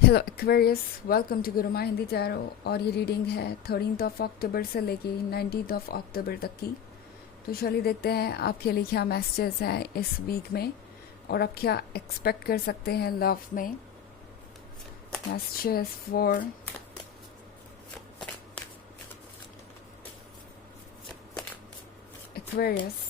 Hello Aquarius, welcome to Guruma Hindi tarot. और ये reading है 13 अक्टूबर से लेके 19 अक्टूबर तक की। तो चलिए देखते हैं आपके लिए क्या मैसेजेस हैं इस वीक में और आप क्या एक्सपेक्ट कर सकते हैं लव में। Messages for Aquarius.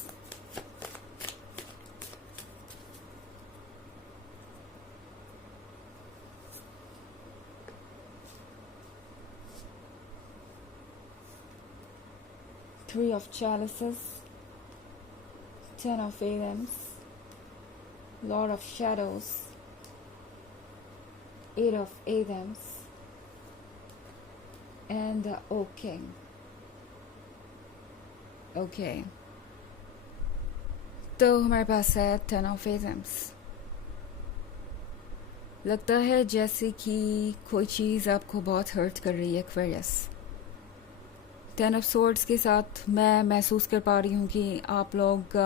Three of chalices, Ten of Wands, Lord of Shadows, Eight of Wands, and the Oak King. Okay, तो हमारे पास है टेन ऑफ एथम्स। लगता है जैसे कि कोई चीज़ आपको बहुत हर्ट कर रही है एक्वेरियस। टेन ऑफ सोर्ड्स के साथ मैं महसूस कर पा रही हूँ कि आप लोग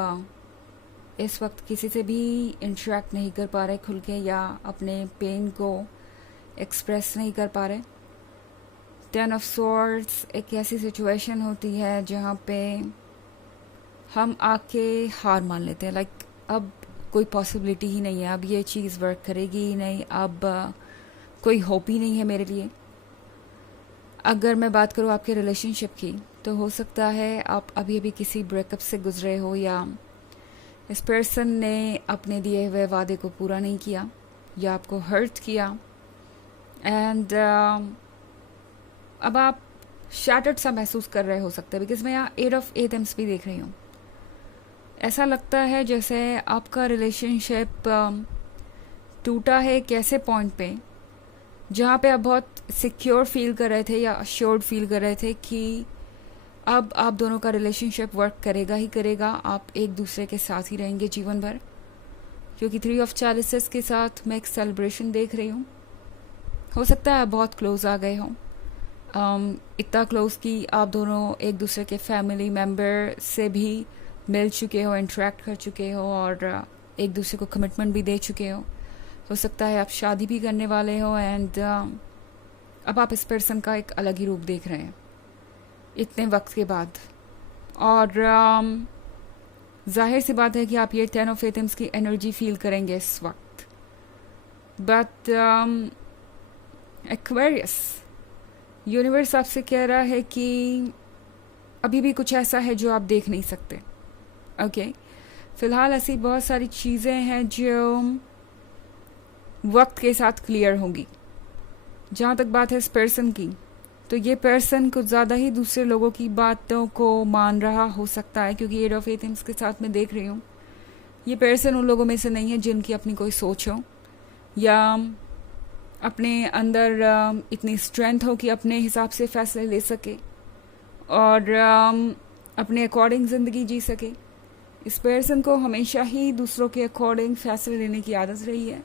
इस वक्त किसी से भी इंटरेक्ट नहीं कर पा रहे खुल के, या अपने पेन को एक्सप्रेस नहीं कर पा रहे। टेन ऑफ सोर्ड्स एक ऐसी सिचुएशन होती है जहाँ पे हम आके हार मान लेते हैं, लाइक अब कोई पॉसिबिलिटी ही नहीं है, अब ये चीज़ वर्क करेगी ही नहीं, अब कोई होप ही नहीं है मेरे लिए। अगर मैं बात करूँ आपके रिलेशनशिप की, तो हो सकता है आप अभी अभी किसी ब्रेकअप से गुजरे हो, या इस पर्सन ने अपने दिए हुए वादे को पूरा नहीं किया या आपको हर्ट किया, एंड अब आप शैटर्ड सा महसूस कर रहे हो सकते हैं, बिकॉज मैं यहाँ एट ऑफ एथम्स भी देख रही हूँ। ऐसा लगता है जैसे आपका रिलेशनशिप टूटा है एक ऐसे पॉइंट पे जहाँ पे आप बहुत सिक्योर फील कर रहे थे या अश्योर्ड फील कर रहे थे कि अब आप दोनों का रिलेशनशिप वर्क करेगा ही करेगा, आप एक दूसरे के साथ ही रहेंगे जीवन भर। क्योंकि थ्री ऑफ चैलिसेस के साथ मैं एक सेलिब्रेशन देख रही हूँ। हो सकता है आप बहुत क्लोज आ गए हों, इतना क्लोज कि आप दोनों एक दूसरे के फैमिली मेम्बर से भी मिल चुके हो, इंटरेक्ट कर चुके हो और एक दूसरे को कमिटमेंट भी दे चुके हो सकता है आप शादी भी करने वाले हो, एंड अब आप इस पर्सन का एक अलग ही रूप देख रहे हैं इतने वक्त के बाद। और जाहिर सी बात है कि आप ये टेन ऑफ एथम्स की एनर्जी फील करेंगे इस वक्त। बट एक्वेरियस, यूनिवर्स आपसे कह रहा है कि अभी भी कुछ ऐसा है जो आप देख नहीं सकते। ओके, फिलहाल ऐसी बहुत सारी चीज़ें हैं जो वक्त के साथ क्लियर होंगी। जहाँ तक बात है इस पर्सन की, तो ये पर्सन कुछ ज़्यादा ही दूसरे लोगों की बातों को मान रहा हो सकता है, क्योंकि एट ऑफ एथम्स के साथ मैं देख रही हूँ ये पर्सन उन लोगों में से नहीं है जिनकी अपनी कोई सोच हो या अपने अंदर इतनी स्ट्रेंथ हो कि अपने हिसाब से फैसले ले सके और अपने अकॉर्डिंग ज़िंदगी जी सके। इस पर्सन को हमेशा ही दूसरों के अकॉर्डिंग फैसले लेने की आदत रही है,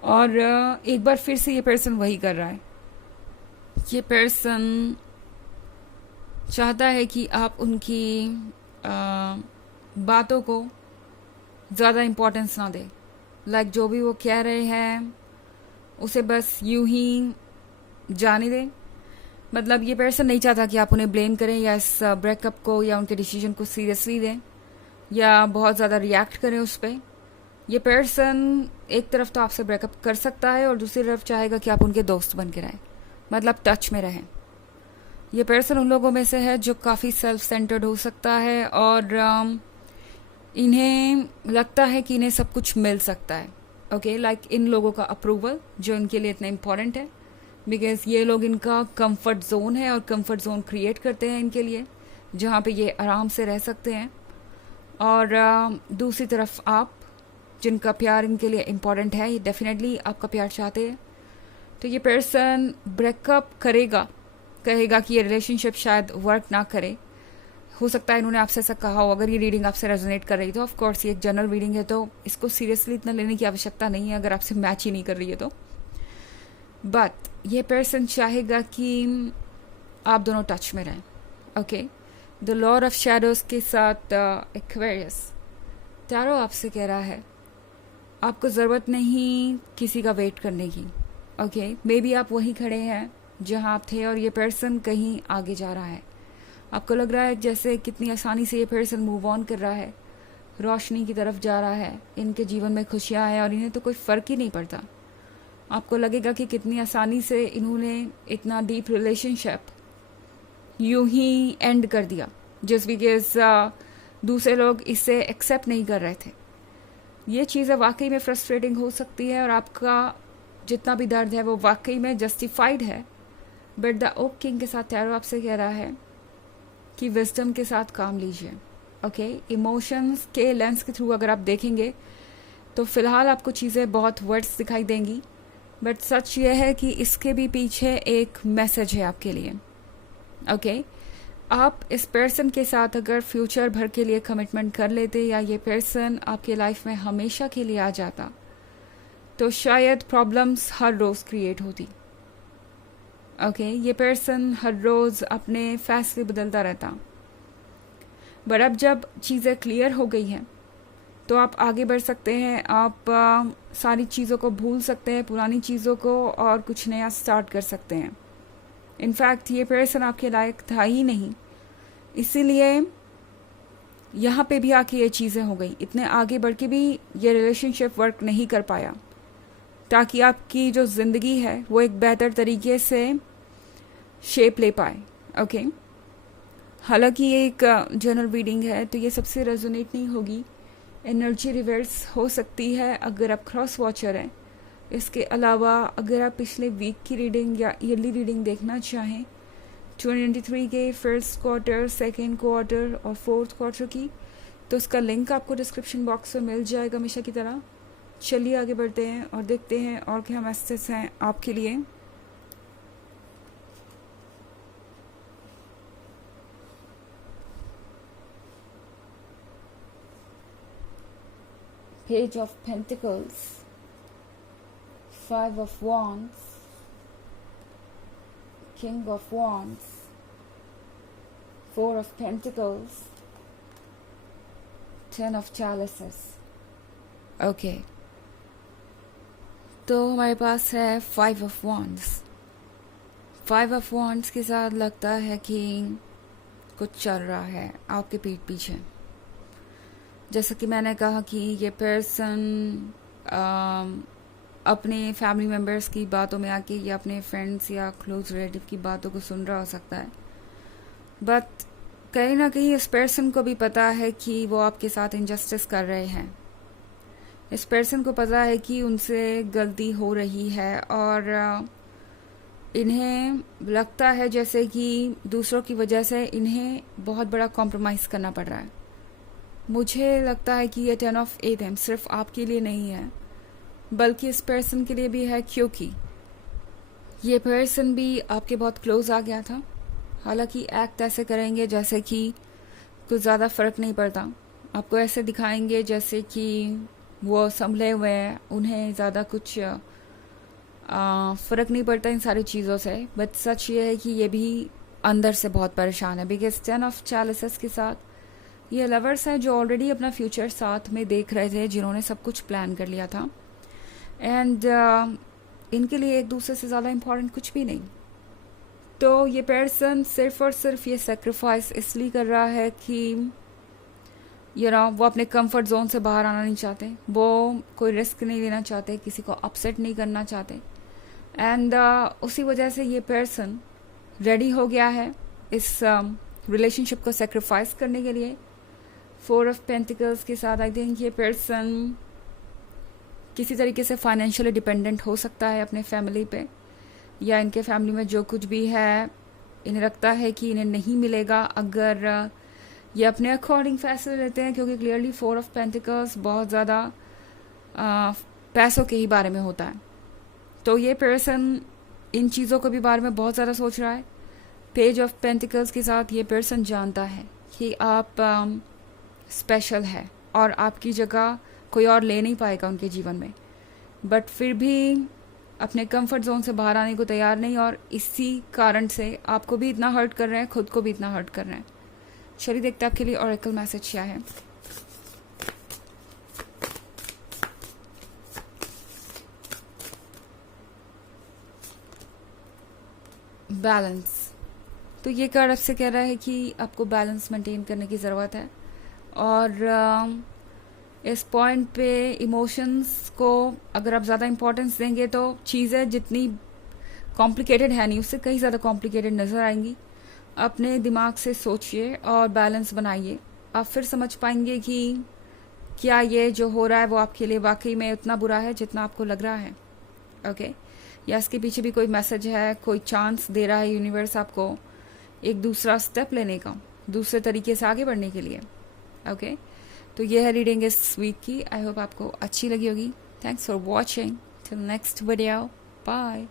और एक बार फिर से ये पर्सन वही कर रहा है। ये पर्सन चाहता है कि आप उनकी बातों को ज़्यादा इम्पोर्टेंस ना दें, लाइक जो भी वो कह रहे हैं उसे बस यूं ही जाने दें। मतलब ये पर्सन नहीं चाहता कि आप उन्हें ब्लेम करें या इस ब्रेकअप को या उनके डिसीजन को सीरियसली दें या बहुत ज़्यादा रिएक्ट करें उस पर। ये पर्सन एक तरफ तो आपसे ब्रेकअप कर सकता है और दूसरी तरफ चाहेगा कि आप उनके दोस्त बन के रहें, मतलब टच में रहें। ये पर्सन उन लोगों में से है जो काफ़ी सेल्फ सेंटर्ड हो सकता है और इन्हें लगता है कि इन्हें सब कुछ मिल सकता है। ओके, लाइक इन लोगों का अप्रूवल जो इनके लिए इतना इम्पॉर्टेंट है, बिकॉज ये लोग इनका कंफर्ट जोन है और कंफर्ट जोन क्रिएट करते हैं इनके लिए, जहाँ पे ये आराम से रह सकते हैं। और दूसरी तरफ आप, जिनका प्यार इनके लिए इम्पॉर्टेंट है, ये डेफिनेटली आपका प्यार चाहते हैं। तो ये पर्सन ब्रेकअप करेगा, कहेगा कि ये रिलेशनशिप शायद वर्क ना करे। हो सकता है इन्होंने आपसे ऐसा कहा हो। अगर ये रीडिंग आपसे रेजोनेट कर रही तो ऑफ कोर्स ये एक जनरल रीडिंग है, तो इसको सीरियसली इतना लेने की आवश्यकता नहीं है अगर आपसे मैच ही नहीं कर रही है तो। बट ये पर्सन चाहेगा कि आप दोनों टच में रहें। Okay, the Lord of shadows के साथ एक्वेरियस, टैरो आपसे कह रहा है आपको ज़रूरत नहीं किसी का वेट करने की। ओके, मे बी आप वहीं खड़े हैं जहां आप थे और ये पर्सन कहीं आगे जा रहा है। आपको लग रहा है जैसे कितनी आसानी से ये पर्सन मूव ऑन कर रहा है, रोशनी की तरफ जा रहा है, इनके जीवन में खुशियां हैं और इन्हें तो कोई फ़र्क ही नहीं पड़ता। आपको लगेगा कि कितनी आसानी से इन्होंने इतना डीप रिलेशनशिप यूं ही एंड कर दिया, जस्ट बिकॉज दूसरे लोग इसे एक्सेप्ट नहीं कर रहे थे। ये चीज़ें वाकई में फ्रस्ट्रेटिंग हो सकती है और आपका जितना भी दर्द है वो वाकई में जस्टिफाइड है। बट द ओक किंग के साथ टैरो आपसे कह रहा है कि विजडम के साथ काम लीजिए। ओके, इमोशंस के लेंस के थ्रू अगर आप देखेंगे तो फिलहाल आपको चीज़ें बहुत वर्ड्स दिखाई देंगी, बट सच ये है कि इसके भी पीछे एक मैसेज है आपके लिए। ओके, आप इस पर्सन के साथ अगर फ्यूचर भर के लिए कमिटमेंट कर लेते या ये पर्सन आपके लाइफ में हमेशा के लिए आ जाता तो शायद प्रॉब्लम्स हर रोज़ क्रिएट होती। ओके, ये पर्सन हर रोज़ अपने फैसले बदलता रहता, बट अब जब चीज़ें क्लियर हो गई हैं तो आप आगे बढ़ सकते हैं। आप सारी चीज़ों को भूल सकते हैं, पुरानी चीज़ों को, और कुछ नया स्टार्ट कर सकते हैं। इनफैक्ट ये पर्सन आपके लायक था ही नहीं, इसीलिए यहाँ पे भी आके ये चीज़ें हो गई। इतने आगे बढ़ के भी ये रिलेशनशिप वर्क नहीं कर पाया ताकि आपकी जो ज़िंदगी है वो एक बेहतर तरीके से शेप ले पाए। ओके, हालांकि ये एक जनरल रीडिंग है तो ये सबसे रेजोनेट नहीं होगी। एनर्जी रिवर्स हो सकती है अगर आप क्रॉस वॉचर हैं। इसके अलावा अगर आप पिछले वीक की रीडिंग या ईयरली रीडिंग देखना चाहें 2023 के फर्स्ट क्वार्टर, सेकेंड क्वार्टर और फोर्थ क्वार्टर की, तो उसका लिंक आपको डिस्क्रिप्शन बॉक्स में मिल जाएगा हमेशा की तरह। चलिए आगे बढ़ते हैं और देखते हैं और क्या मैसेज हैं आपके लिए। Page of Pentacles, Five of Wands, King of Wands, Four of Pentacles, Ten of Chalices. Okay, तो हमारे पास है five of wands. Five of wands के साथ लगता है कि कुछ चल रहा है आपके पीठ पीछे। जैसा कि मैंने कहा कि ये पर्सन अपने फैमिली मेम्बर्स की बातों में आके या अपने फ्रेंड्स या क्लोज रिलेटिव की बातों को सुन रहा हो सकता है, बट कहीं ना कहीं इस पर्सन को भी पता है कि वो आपके साथ इनजस्टिस कर रहे हैं। इस पर्सन को पता है कि उनसे गलती हो रही है और इन्हें लगता है जैसे कि दूसरों की वजह से इन्हें बहुत बड़ा कॉम्प्रोमाइज़ करना पड़ रहा है। मुझे लगता है कि ये 10 ऑफ एथेम्स सिर्फ आपके लिए नहीं है बल्कि इस पर्सन के लिए भी है, क्योंकि ये पर्सन भी आपके बहुत क्लोज आ गया था। हालांकि एक्ट ऐसे करेंगे जैसे कि कुछ ज़्यादा फ़र्क नहीं पड़ता, आपको ऐसे दिखाएंगे जैसे कि वो संभले हुए हैं, उन्हें ज़्यादा कुछ फ़र्क नहीं पड़ता इन सारी चीज़ों से। बट सच ये है कि ये भी अंदर से बहुत परेशान है, बिकॉज 10 ऑफ चैलिसेस के साथ ये लवर्स हैं जो ऑलरेडी अपना फ्यूचर साथ में देख रहे थे, जिन्होंने सब कुछ प्लान कर लिया था एंड इनके लिए एक दूसरे से ज़्यादा इम्पोर्टेंट कुछ भी नहीं। तो ये पर्सन सिर्फ और सिर्फ ये सेक्रीफाइस इसलिए कर रहा है कि वो अपने कंफर्ट जोन से बाहर आना नहीं चाहते, वो कोई रिस्क नहीं लेना चाहते, किसी को अपसेट नहीं करना चाहते एंड उसी वजह से ये पर्सन रेडी हो गया है इस रिलेशनशिप को सेक्रीफाइस करने के लिए। 4 ऑफ पेंटिकल्स के साथ आई थिंक ये पर्सन किसी तरीके से फाइनेंशियली डिपेंडेंट हो सकता है अपने फैमिली पे, या इनके फैमिली में जो कुछ भी है इन्हें लगता है कि इन्हें नहीं मिलेगा अगर ये अपने अकॉर्डिंग फैसले लेते हैं, क्योंकि क्लियरली 4 ऑफ पेंटिकल्स बहुत ज़्यादा पैसों के ही बारे में होता है। तो ये पर्सन इन चीज़ों के भी बारे में बहुत ज़्यादा सोच रहा है। पेज ऑफ पेंटिकल्स के साथ ये पर्सन जानता है कि आप स्पेशल है और आपकी जगह कोई और ले नहीं पाएगा उनके जीवन में, बट फिर भी अपने कंफर्ट जोन से बाहर आने को तैयार नहीं, और इसी कारण से आपको भी इतना हर्ट कर रहे हैं, खुद को भी इतना हर्ट कर रहे हैं। चलिए देखते हैं आपके लिए ऑरेकल मैसेज क्या है। बैलेंस। तो ये कार्ड आपसे कह रहा है कि आपको बैलेंस मेंटेन करने की ज़रूरत है, और इस पॉइंट पे इमोशंस को अगर आप ज़्यादा इंपॉर्टेंस देंगे तो चीज़ें जितनी कॉम्प्लिकेटेड है नहीं, उससे कहीं ज़्यादा कॉम्प्लिकेटेड नज़र आएंगी। अपने दिमाग से सोचिए और बैलेंस बनाइए, आप फिर समझ पाएंगे कि क्या ये जो हो रहा है वो आपके लिए वाकई में उतना बुरा है जितना आपको लग रहा है। ओके, या इसके पीछे भी कोई मैसेज है, कोई चांस दे रहा है यूनिवर्स आपको एक दूसरा स्टेप लेने का, दूसरे तरीके से आगे बढ़ने के लिए। ओके, तो ये है रीडिंग इस वीक की। आई होप आपको अच्छी लगी होगी। Thanks for watching, till next video, bye.